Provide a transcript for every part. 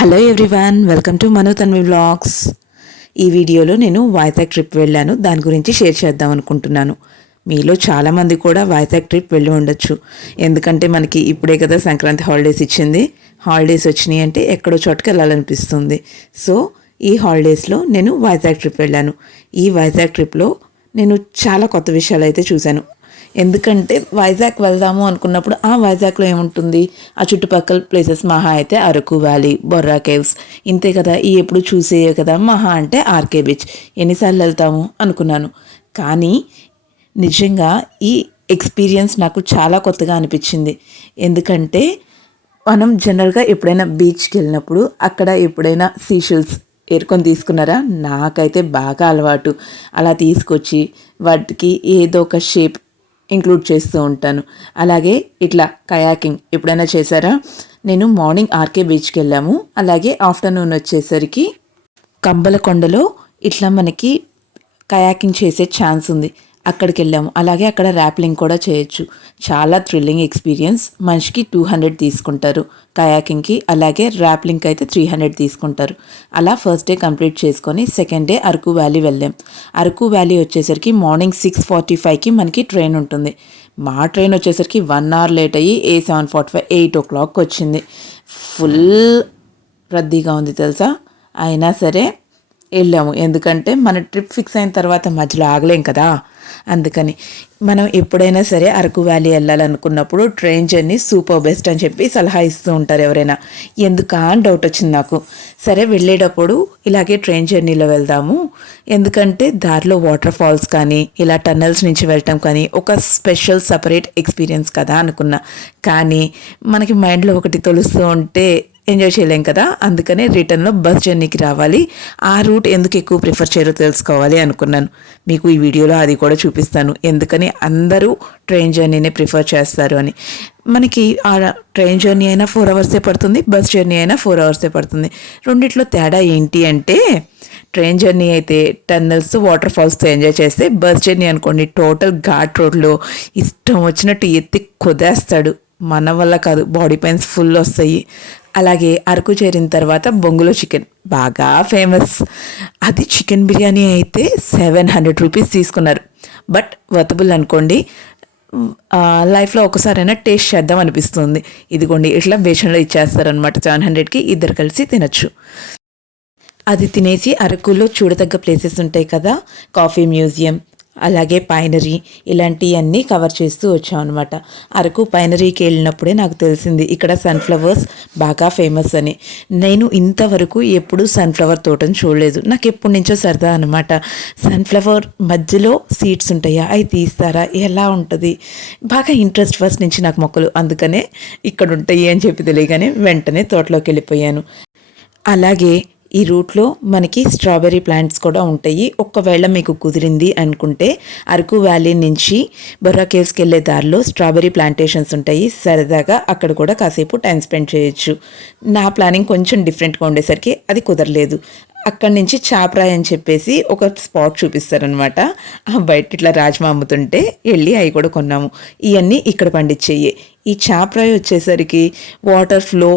Hello everyone, welcome to Manu Tanvi vlogs. ఈ వీడియోలో నేను వైజాగ్ ట్రిప్ వెళ్ళాను, దాని గురించి షేర్ చేద్దాం అనుకుంటున్నాను. మీలో చాలామంది కూడా వైజాగ్ ట్రిప్ వెళ్ళి ఉండొచ్చు. ఎందుకంటే మనకి ఇప్పుడే కదా సంక్రాంతి హాలిడేస్ ఇచ్చింది. హాలిడేస్ వచ్చినాయి అంటే ఎక్కడో చోటుకి వెళ్ళాలనిపిస్తుంది. సో ఈ హాలిడేస్లో నేను వైజాగ్ ట్రిప్ వెళ్ళాను. ఈ వైజాగ్ ట్రిప్లో నేను చాలా కొత్త విషయాలు అయితే చూశాను. ఎందుకంటే వైజాగ్ వెళ్దాము అనుకున్నప్పుడు ఆ వైజాగ్లో ఏముంటుంది, ఆ చుట్టుపక్కల ప్లేసెస్ మహా అయితే అరకు వ్యాలీ, బొర్రా కేవ్స్, ఇంతే కదా. ఈ ఎప్పుడు చూసేయే కదా, మహా అంటే ఆర్కే బీచ్. ఎన్నిసార్లు వెళ్తాము అనుకున్నాను. కానీ నిజంగా ఈ ఎక్స్పీరియన్స్ నాకు చాలా కొత్తగా అనిపించింది. ఎందుకంటే మనం జనరల్గా ఎప్పుడైనా బీచ్కి వెళ్ళినప్పుడు అక్కడ ఎప్పుడైనా సీషెల్స్ ఏరుకొని తీసుకున్నారా? నాకైతే బాగా అలవాటు. అలా తీసుకొచ్చి వాటికి ఏదో ఒక షేప్ ఇంక్లూడ్ చేస్తూ ఉంటాను. అలాగే ఇట్లా కయాకింగ్ ఎప్పుడైనా చేశారా? నేను మార్నింగ్ ఆర్కే బీచ్కి వెళ్ళాము. అలాగే ఆఫ్టర్నూన్ వచ్చేసరికి కంబలకొండలో ఇట్లా మనకి కయాకింగ్ చేసే ఛాన్స్ ఉంది, అక్కడికి వెళ్ళాము. అలాగే అక్కడ ర్యాప్లింగ్ కూడా చేయొచ్చు. చాలా థ్రిల్లింగ్ ఎక్స్పీరియన్స్. మనిషికి 200 తీసుకుంటారు కయాకింగ్కి, అలాగే ర్యాప్లింగ్కి అయితే 300 తీసుకుంటారు. అలా ఫస్ట్ డే కంప్లీట్ చేసుకొని సెకండ్ డే అరకు వ్యాలీ వెళ్ళాం. అరకు వ్యాలీ వచ్చేసరికి మార్నింగ్ 6:45కి మనకి ట్రైన్ ఉంటుంది. మా ట్రైన్ వచ్చేసరికి 1 అవర్ లేట్ అయ్యి 7:45 8 o'clock వచ్చింది. ఫుల్ రద్దీగా ఉంది తెలుసా. అయినా సరే వెళ్ళాము. ఎందుకంటే మన ట్రిప్ ఫిక్స్ అయిన తర్వాత మధ్యలో ఆగలేం కదా. అందుకని మనం ఎప్పుడైనా సరే అరకు వ్యాలీ వెళ్ళాలనుకున్నప్పుడు ట్రైన్ జర్నీ సూపర్ బెస్ట్ అని చెప్పి సలహా ఇస్తూ ఉంటారు ఎవరైనా. ఎందుకా అని డౌట్ వచ్చింది నాకు. సరే వెళ్ళేటప్పుడు ఇలాగే ట్రైన్ జర్నీలో వెళ్దాము, ఎందుకంటే దారిలో వాటర్ ఫాల్స్ కానీ ఇలా టన్నెల్స్ నుంచి వెళ్ళటం కానీ ఒక స్పెషల్ సపరేట్ ఎక్స్పీరియన్స్ కదా అనుకున్నా. కానీ మనకి మైండ్లో ఒకటి తొలుస్తూ ఉంటే ఎంజాయ్ చేయలేం కదా. అందుకనే రిటర్న్లో బస్ జర్నీకి రావాలి. ఆ రూట్ ఎందుకు ఎక్కువ ప్రిఫర్ చేయరో తెలుసుకోవాలి అనుకున్నాను. మీకు ఈ వీడియోలో అది కూడా చూపిస్తాను, ఎందుకని అందరూ ట్రైన్ జర్నీనే ప్రిఫర్ చేస్తారు అని. మనకి ఆ ట్రైన్ జర్నీ అయినా 4 అవర్సే పడుతుంది, బస్ జర్నీ అయినా 4 అవర్సే పడుతుంది. రెండిట్లో తేడా ఏంటి అంటే, ట్రైన్ జర్నీ అయితే టన్నెల్స్ వాటర్ ఫాల్స్తో ఎంజాయ్ చేస్తే, బస్ జర్నీ అనుకోండి టోటల్ ఘాట్ రోడ్లో ఇష్టం వచ్చినట్టు ఎత్తి కొదేస్తాడు. మన వల్ల కాదు, బాడీ పెయిన్స్ ఫుల్ వస్తాయి. అలాగే అరకు చేరిన తర్వాత బొంగులో చికెన్ బాగా ఫేమస్. అది చికెన్ బిర్యానీ అయితే 700 రూపీస్ తీసుకున్నారు. బట్ వర్తబుల్ అనుకోండి. లైఫ్లో ఒకసారైనా టేస్ట్ చేద్దాం అనిపిస్తుంది. ఇదిగోండి ఇట్లా బేషన్లో ఇచ్చేస్తారనమాట. 700కి ఇద్దరు కలిసి తినచ్చు. అది తినేసి అరకులో చూడదగ్గ ప్లేసెస్ ఉంటాయి కదా, కాఫీ మ్యూజియం, అలాగే పైనరీ, ఇలాంటివన్నీ కవర్ చేస్తూ వచ్చాం అనమాట. అరకు పైనరీకి వెళ్ళినప్పుడే నాకు తెలిసింది ఇక్కడ సన్ఫ్లవర్స్ బాగా ఫేమస్ అని. నేను ఇంతవరకు ఎప్పుడు సన్ఫ్లవర్ తోటను చూడలేదు. నాకు ఎప్పటి నుంచో సరదా అనమాట. సన్ఫ్లవర్ మధ్యలో సీడ్స్ ఉంటాయా, అవి తీస్తారా, ఎలా ఉంటుంది, బాగా ఇంట్రెస్ట్ ఫస్ట్ నుంచి నాకు మొక్కలు. అందుకనే ఇక్కడ ఉంటాయి అని చెప్పి తెలియగానే వెంటనే తోటలోకి వెళ్ళిపోయాను. అలాగే ఈ రూట్లో మనకి స్ట్రాబెర్రీ ప్లాంట్స్ కూడా ఉంటాయి. ఒకవేళ మీకు కుదిరింది అనుకుంటే అరకు వ్యాలీ నుంచి బొర్రా కేవ్స్కి వెళ్ళే దారిలో స్ట్రాబెర్రీ ప్లాంటేషన్స్ ఉంటాయి. సరదాగా అక్కడ కూడా కాసేపు టైం స్పెండ్ చేయొచ్చు. నా ప్లానింగ్ కొంచెం డిఫరెంట్గా ఉండేసరికి అది కుదరలేదు. అక్కడి నుంచి చాప్రాయ్ అని చెప్పేసి ఒక స్పాట్ చూపిస్తారనమాట. బయట ఇట్లా రాజ్మా అమ్ముతుంటే వెళ్ళి అవి కూడా కొన్నాము. ఇవన్నీ ఇక్కడ పండించేయి. ఈ చాప్రాయ్ వచ్చేసరికి వాటర్ ఫ్లో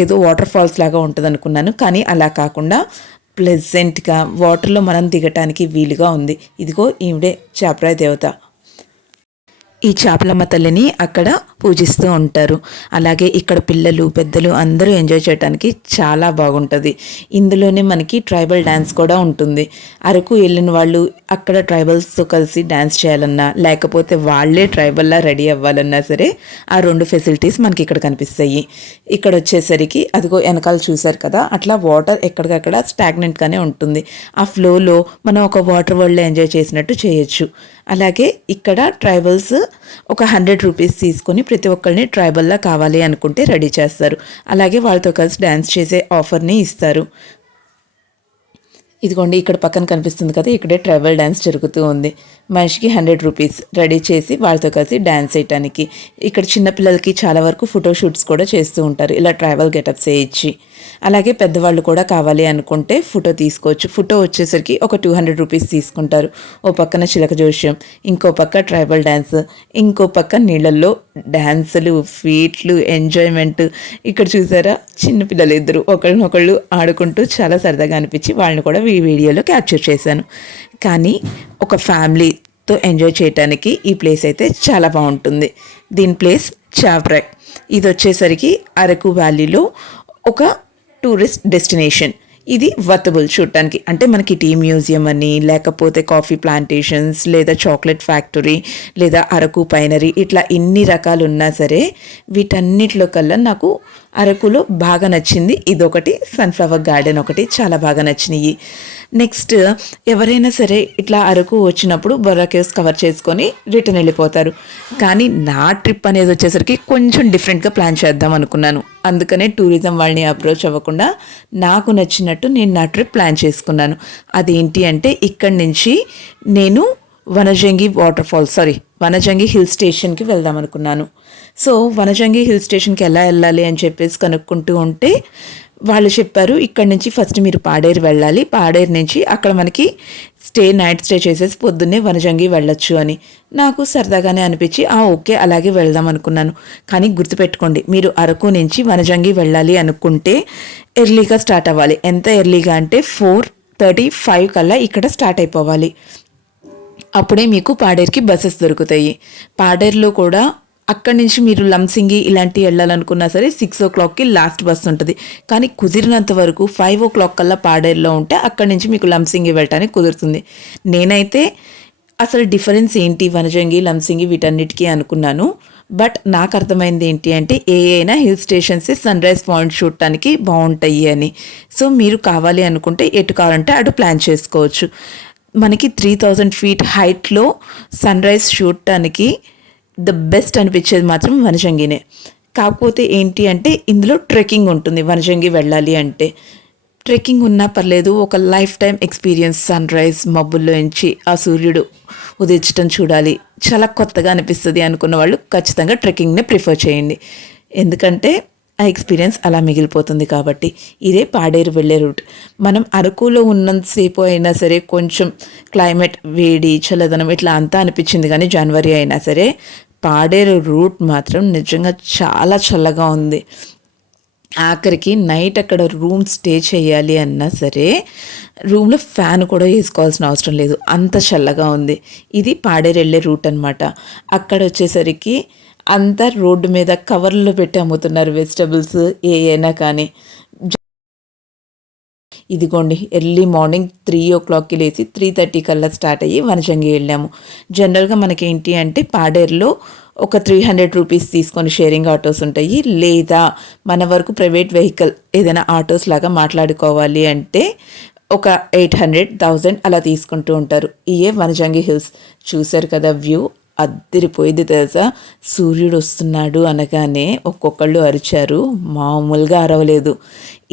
ఏదో వాటర్ ఫాల్స్ లాగా ఉంటుంది అనుకున్నాను, కానీ అలా కాకుండా ప్లెజెంట్గా వాటర్లో మనం దిగటానికి వీలుగా ఉంది. ఇదిగో ఈవిడే చాప్రాయ్ దేవత. ఈ చేపలమ్మ తల్లిని అక్కడ పూజిస్తూ ఉంటారు. అలాగే ఇక్కడ పిల్లలు పెద్దలు అందరూ ఎంజాయ్ చేయడానికి చాలా బాగుంటుంది. ఇందులోనే మనకి ట్రైబల్ డ్యాన్స్ కూడా ఉంటుంది. అరకు వెళ్ళిన వాళ్ళు అక్కడ ట్రైబల్స్తో కలిసి డ్యాన్స్ చేయాలన్నా, లేకపోతే వాళ్ళే ట్రైబల్లా రెడీ అవ్వాలన్నా సరే ఆ 2 ఫెసిలిటీస్ మనకి ఇక్కడ కనిపిస్తాయి. ఇక్కడ వచ్చేసరికి అదిగో వెనకాల చూశారు కదా, అట్లా వాటర్ ఎక్కడికక్కడ స్టాగ్నెంట్గానే ఉంటుంది. ఆ ఫ్లోలో మనం ఒక వాటర్ వరల్డ్లో ఎంజాయ్ చేసినట్టు చేయొచ్చు. అలాగే ఇక్కడ ట్రైబల్స్ ఒక 100 రూపీస్ తీసుకొని ప్రతి ఒక్కరిని ట్రైబల్లా కావాలి అనుకుంటే రెడీ చేస్తారు. అలాగే వాళ్ళతో కలిసి డ్యాన్స్ చేసే ఆఫర్ని ఇస్తారు. ఇదిగోండి ఇక్కడ పక్కన కనిపిస్తుంది కదా, ఇక్కడే ట్రైబల్ డ్యాన్స్ జరుగుతూ ఉంది. మనిషికి 100 రూపీస్ రెడీ చేసి వాళ్ళతో కలిసి డ్యాన్స్ వేయటానికి. ఇక్కడ చిన్నపిల్లలకి చాలా వరకు ఫోటోషూట్స్ కూడా చేస్తూ ఉంటారు ఇలా ట్రైబల్ గెటప్స్ వేయించి. అలాగే పెద్దవాళ్ళు కూడా కావాలి అనుకుంటే ఫోటో తీసుకోవచ్చు. ఫోటో వచ్చేసరికి ఒక 200 రూపీస్ తీసుకుంటారు. ఓ పక్కన చిలక జోష్యం, ఇంకో పక్క ట్రైబల్ డ్యాన్స్, ఇంకో పక్క నీళ్ళల్లో డ్యాన్సులు, ఫీట్లు, ఎంజాయ్మెంట్. ఇక్కడ చూసారా చిన్నపిల్లలు ఇద్దరు ఒకళ్ళనొకళ్ళు ఆడుకుంటూ చాలా సరదాగా అనిపించి వాళ్ళని కూడా ఈ వీడియోలో క్యాప్చర్ చేశాను. కానీ ఒక ఫ్యామిలీతో ఎంజాయ్ చేయడానికి ఈ ప్లేస్ అయితే చాలా బాగుంటుంది. దీని ప్లేస్ చావ్రాక్. ఇది వచ్చేసరికి అరకు వ్యాలీలో ఒక టూరిస్ట్ డెస్టినేషన్. ఇది వర్తబుల్ చూడటానికి. అంటే మనకి టీ మ్యూజియం అని, లేకపోతే కాఫీ ప్లాంటేషన్స్, లేదా చాక్లెట్ ఫ్యాక్టరీ, లేదా అరకు పైనరీ, ఇట్లా ఎన్ని రకాలు ఉన్నా సరే వీటన్నిటిలో కల్లా నాకు అరకులో బాగా నచ్చింది ఇదొకటి, సన్ఫ్లవర్ గార్డెన్ ఒకటి చాలా బాగా నచ్చినాయి. నెక్స్ట్ ఎవరైనా సరే ఇట్లా అరకు వచ్చినప్పుడు బొర్రా కేవ్స్ కవర్ చేసుకొని రిటర్న్ వెళ్ళిపోతారు. కానీ నా ట్రిప్ అనేది వచ్చేసరికి కొంచెం డిఫరెంట్గా ప్లాన్ చేద్దాం అనుకున్నాను. అందుకనే టూరిజం వాళ్ళని అప్రోచ్ అవ్వకుండా నాకు నచ్చినట్టు నేను నా ట్రిప్ ప్లాన్ చేసుకున్నాను. అదేంటి అంటే ఇక్కడి నుంచి నేను వనజంగి హిల్ స్టేషన్కి వెళ్దాం అనుకున్నాను. సో వనజంగి హిల్ స్టేషన్కి ఎలా వెళ్ళాలి అని చెప్పేసి కనుక్కుంటూ ఉంటే వాళ్ళు చెప్పారు, ఇక్కడి నుంచి ఫస్ట్ మీరు పాడేరు వెళ్ళాలి, పాడేరు నుంచి అక్కడ మనకి నైట్ స్టే చేసేసి పొద్దున్నే వనజంగి వెళ్ళొచ్చు అని. నాకు సరదాగానే అనిపించి ఓకే అలాగే వెళ్దాం అనుకున్నాను. కానీ గుర్తుపెట్టుకోండి, మీరు అరకు నుంచి వనజంగి వెళ్ళాలి అనుకుంటే ఎర్లీగా స్టార్ట్ అవ్వాలి. ఎంత ఎర్లీగా అంటే 4:35 కల్లా ఇక్కడ స్టార్ట్ అయిపోవాలి. అప్పుడే మీకు పాడేరుకి బస్సెస్ దొరుకుతాయి. పాడేరులో కూడా అక్కడి నుంచి మీరు లంసింగి ఇలాంటివి వెళ్ళాలనుకున్నా సరే 6 o'clockకి లాస్ట్ బస్ ఉంటుంది. కానీ కుదిరినంత వరకు 5 o'clock కల్లా పాడేరులో ఉంటే అక్కడి నుంచి మీకు లంసింగి వెళ్ళటానికి కుదురుతుంది. నేనైతే అసలు డిఫరెన్స్ ఏంటి వనజంగి, లంసింగి వీటన్నిటికీ అనుకున్నాను. బట్ నాకు అర్థమైంది ఏంటి అంటే అయినా hill stations sunrise point చూడటానికి బాగుంటాయి అని. సో మీరు కావాలి అనుకుంటే ఎటు కావాలంటే అటు ప్లాన్ చేసుకోవచ్చు. మనకి 3000 feet హైట్లో సన్ రైజ్ చూడటానికి ద బెస్ట్ అనిపించేది మాత్రం వనజంగినే. కాకపోతే ఏంటి అంటే ఇందులో ట్రెక్కింగ్ ఉంటుంది. వనజంగి వెళ్ళాలి అంటే ట్రెక్కింగ్ ఉన్నా పర్లేదు, ఒక lifetime experience. Sunrise మబ్బుల్లో నుంచి ఆ సూర్యుడు ఉదయించడం చూడాలి, చాలా కొత్తగా అనిపిస్తుంది అనుకున్న వాళ్ళు ఖచ్చితంగా ట్రెక్కింగ్నే ప్రిఫర్ చేయండి. ఎందుకంటే ఆ ఎక్స్పీరియన్స్ అలా మిగిలిపోతుంది కాబట్టి. ఇదే పాడేరు వెళ్ళే రూట్. మనం అరకులో ఉన్నంతసేపు అయినా సరే కొంచెం క్లైమేట్ వేడి, చల్లదనం ఇట్లా అంతా అనిపించింది. కానీ జనవరి అయినా సరే పాడేరు రూట్ మాత్రం నిజంగా చాలా చల్లగా ఉంది. ఆఖరికి నైట్ అక్కడ రూమ్ స్టే చేయాలి అన్నా సరే రూమ్లో ఫ్యాన్ కూడా వేసుకోవాల్సిన అవసరం లేదు, అంత చల్లగా ఉంది. ఇది పాడేరు వెళ్ళే రూట్ అనమాట. అక్కడ వచ్చేసరికి అంతా రోడ్డు మీద కవర్లో పెట్టి అమ్ముతున్నారు వెజిటబుల్స్ అయినా కానీ. ఇదిగోండి ఎర్లీ మార్నింగ్ 3 o'clockకి లేచి 3:30 కల్లా స్టార్ట్ అయ్యి వనజంగి వెళ్ళాము. జనరల్గా మనకేంటి అంటే పాడేరులో ఒక 300 రూపీస్ తీసుకొని షేరింగ్ ఆటోస్ ఉంటాయి, లేదా మన వరకు ప్రైవేట్ వెహికల్ ఏదైనా ఆటోస్ లాగా మాట్లాడుకోవాలి అంటే ఒక 800-1000 అలా తీసుకుంటూ ఉంటారు. ఇయే వనజంగి హిల్స్. చూశారు కదా వ్యూ, అద్దరిపోయింది తెలుసా. సూర్యుడు వస్తున్నాడు అనగానే ఒక్కొక్కళ్ళు అరిచారు, మామూలుగా అరవలేదు.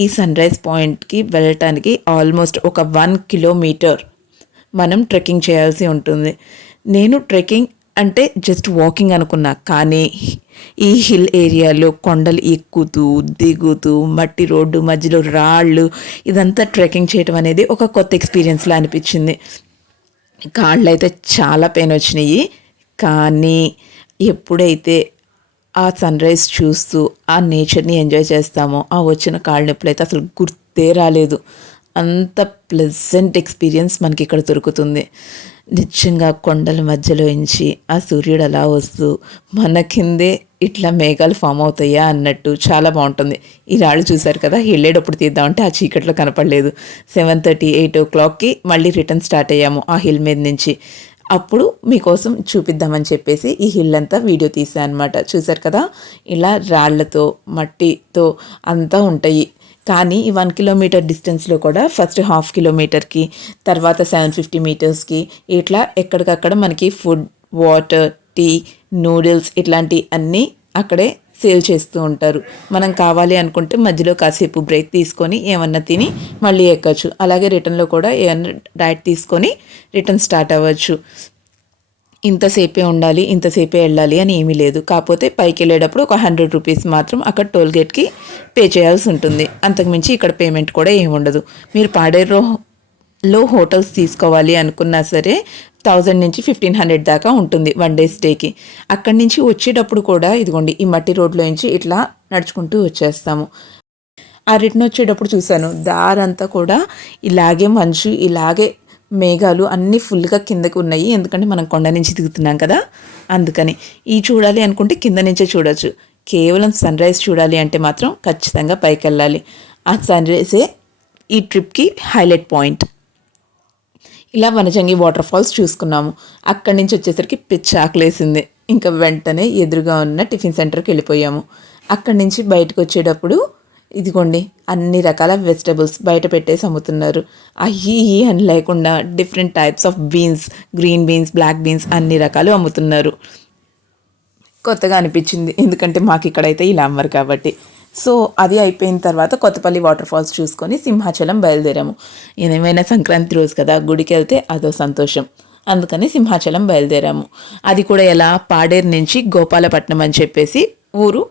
ఈ సన్ రైజ్ పాయింట్కి వెళ్ళటానికి ఆల్మోస్ట్ ఒక 1 kilometer మనం ట్రెక్కింగ్ చేయాల్సి ఉంటుంది. నేను ట్రెక్కింగ్ అంటే జస్ట్ వాకింగ్ అనుకున్నా, కానీ ఈ హిల్ ఏరియాలో కొండలు ఎక్కుతూ దిగుతూ మట్టి రోడ్డు మధ్యలో రాళ్ళు ఇదంతా ట్రెక్కింగ్ చేయటం అనేది ఒక కొత్త ఎక్స్పీరియన్స్లా అనిపించింది. కాళ్ళు అయితే చాలా పెయిన్ వచ్చినాయి. కానీ ఎప్పుడైతే ఆ సన్ రైజ్ చూస్తూ ఆ నేచర్ని ఎంజాయ్ చేస్తామో ఆ వచ్చిన కాళ్ళ నొప్పులు అయితే అసలు గుర్తే రాలేదు. అంత ప్లెజెంట్ ఎక్స్పీరియన్స్ మనకి ఇక్కడ దొరుకుతుంది. నిజంగా కొండల మధ్యలో నుంచి ఆ సూర్యుడు అలా వస్తూ మన కిందే ఇట్లా మేఘాలు ఫామ్ అవుతాయా అన్నట్టు చాలా బాగుంటుంది. ఈ రాళ్ళు చూశారు కదా, వెళ్ళేటప్పుడు తీద్దామంటే ఆ చీకట్లో కనపడలేదు. 7:30-8 o'clockకి మళ్ళీ రిటర్న్ స్టార్ట్ అయ్యాము ఆ హిల్ మీద నుంచి. అప్పుడు మీకోసం చూపిద్దామని చెప్పేసి ఈ హిల్ అంతా వీడియో తీసాను అనమాట. చూశారు కదా, ఇలా రాళ్లతో మట్టితో అంతా ఉంటాయి. కానీ ఈ 1 kilometer డిస్టెన్స్లో కూడా ఫస్ట్ 1/2 kilometerకి, తర్వాత 750 metersకి ఇట్లా ఎక్కడికక్కడ మనకి ఫుడ్, వాటర్, టీ, నూడిల్స్ ఇట్లాంటి అన్నీ అక్కడే సేల్ చేస్తూ ఉంటారు. మనం కావాలి అనుకుంటే మధ్యలో కాసేపు బ్రేక్ తీసుకొని ఏమన్నా తిని మళ్ళీ ఎక్కచ్చు. అలాగే రిటర్న్లో కూడా ఏమన్నా డైట్ తీసుకొని రిటర్న్ స్టార్ట్ అవ్వచ్చు. ఇంతసేపే ఉండాలి, ఇంతసేపే వెళ్ళాలి అని ఏమీ లేదు. కాకపోతే పైకి వెళ్ళేటప్పుడు ఒక 100 రూపీస్ మాత్రం అక్కడ టోల్గేట్కి పే చేయాల్సి ఉంటుంది. అంతకుమించి ఇక్కడ పేమెంట్ కూడా ఏమి ఉండదు. మీరు పాడేరులో హోటల్స్ తీసుకోవాలి అనుకున్నా సరే 1000 నుంచి 1500 దాకా ఉంటుంది 1 డే స్టేకి. అక్కడి నుంచి వచ్చేటప్పుడు కూడా ఇదిగోండి ఈ మట్టి రోడ్లో నుంచి ఇట్లా నడుచుకుంటూ వచ్చేస్తాము. ఆ రిటర్న్ వచ్చేటప్పుడు చూశాను దారంతా కూడా ఇలాగే మంచు, ఇలాగే మేఘాలు అన్నీ ఫుల్గా కిందకు ఉన్నాయి. ఎందుకంటే మనం కొండ నుంచి దిగుతున్నాం కదా, అందుకని. ఈ చూడాలి అనుకుంటే కింద నుంచే చూడొచ్చు. కేవలం సన్ రైజ్ చూడాలి అంటే మాత్రం ఖచ్చితంగా పైకి వెళ్ళాలి. ఆ సన్ రైజే ఈ ట్రిప్కి హైలైట్ పాయింట్. ఇలా వనజంగి వాటర్ ఫాల్స్ చూసుకున్నాము. అక్కడి నుంచి వచ్చేసరికి పిచ్చి ఆకలేసింది. ఇంకా వెంటనే ఎదురుగా ఉన్న టిఫిన్ సెంటర్కి వెళ్ళిపోయాము. అక్కడి నుంచి బయటకు వచ్చేటప్పుడు ఇదిగోండి అన్ని రకాల వెజిటబుల్స్ బయట పెట్టేసి అమ్ముతున్నారు. అయ్యి అని లేకుండా different types of beans, green beans, black beans అన్ని రకాలు అమ్ముతున్నారు. కొత్తగా అనిపించింది, ఎందుకంటే మాకు ఇక్కడైతే ఇలా అమ్మరు కాబట్టి. సో అది అయిపోయిన తర్వాత కొత్తపల్లి వాటర్ ఫాల్స్ చూసుకొని సింహాచలం బయలుదేరాము. ఏమైనా సంక్రాంతి రోజు కదా, గుడికి వెళ్తే అదో సంతోషం, అందుకని సింహాచలం బయలుదేరాము. అది కూడా ఎలా, పాడేరు నుంచి గోపాలపట్నం అని చెప్పేసి ఊరు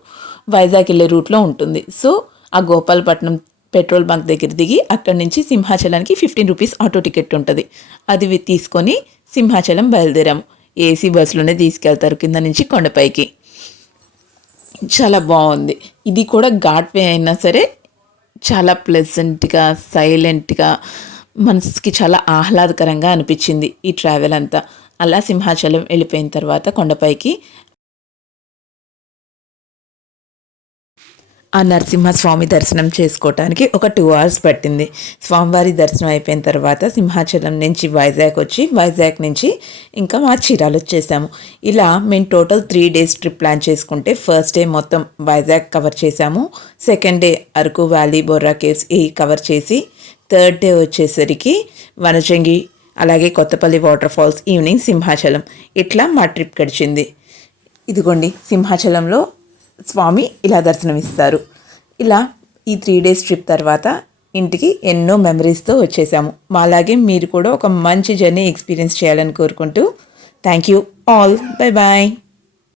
వైజాగ్ వెళ్ళే రూట్లో ఉంటుంది. సో ఆ గోపాలపట్నం పెట్రోల్ బంక్ దగ్గర దిగి అక్కడి నుంచి సింహాచలానికి 15 రూపీస్ ఆటో టికెట్ ఉంటుంది. అది తీసుకొని సింహాచలం బయలుదేరాము. ఏసీ బస్సులోనే తీసుకెళ్తారు కింద నుంచి కొండపైకి. చాలా బాగుంది. ఇది కూడా ఘాట్ వే అయినా సరే చాలా ప్లెజెంట్గా, సైలెంట్గా, మనసుకి చాలా ఆహ్లాదకరంగా అనిపించింది ఈ ట్రావెల్ అంతా. అలా సింహాచలం వెళ్ళిపోయిన తర్వాత కొండపైకి ఆ నరసింహస్వామి దర్శనం చేసుకోవటానికి ఒక 2 hours పట్టింది. స్వామివారి దర్శనం అయిపోయిన తర్వాత సింహాచలం నుంచి వైజాగ్ వచ్చి, వైజాగ్ నుంచి ఇంకా మా చీరాలు వచ్చేసాము. ఇలా మేము టోటల్ 3 days ట్రిప్ ప్లాన్ చేసుకుంటే ఫస్ట్ డే మొత్తం వైజాగ్ కవర్ చేసాము. Second day Araku valley, Borra caves ఈ కవర్ చేసి, థర్డ్ డే వచ్చేసరికి వనజంగి, అలాగే Kothapalli waterfalls, evening Simhachalam. ఇట్లా మా ట్రిప్ గడిచింది. ఇదిగోండి సింహాచలంలో స్వామి ఇలా దర్శనమిస్తారు. ఇలా ఈ 3 days ట్రిప్ తర్వాత ఇంటికి ఎన్నో మెమరీస్తో వచ్చేసాము. మాలాగే మీరు కూడా ఒక మంచి జర్నీ ఎక్స్పీరియన్స్ చేయాలని కోరుకుంటూ thank you all. Bye bye.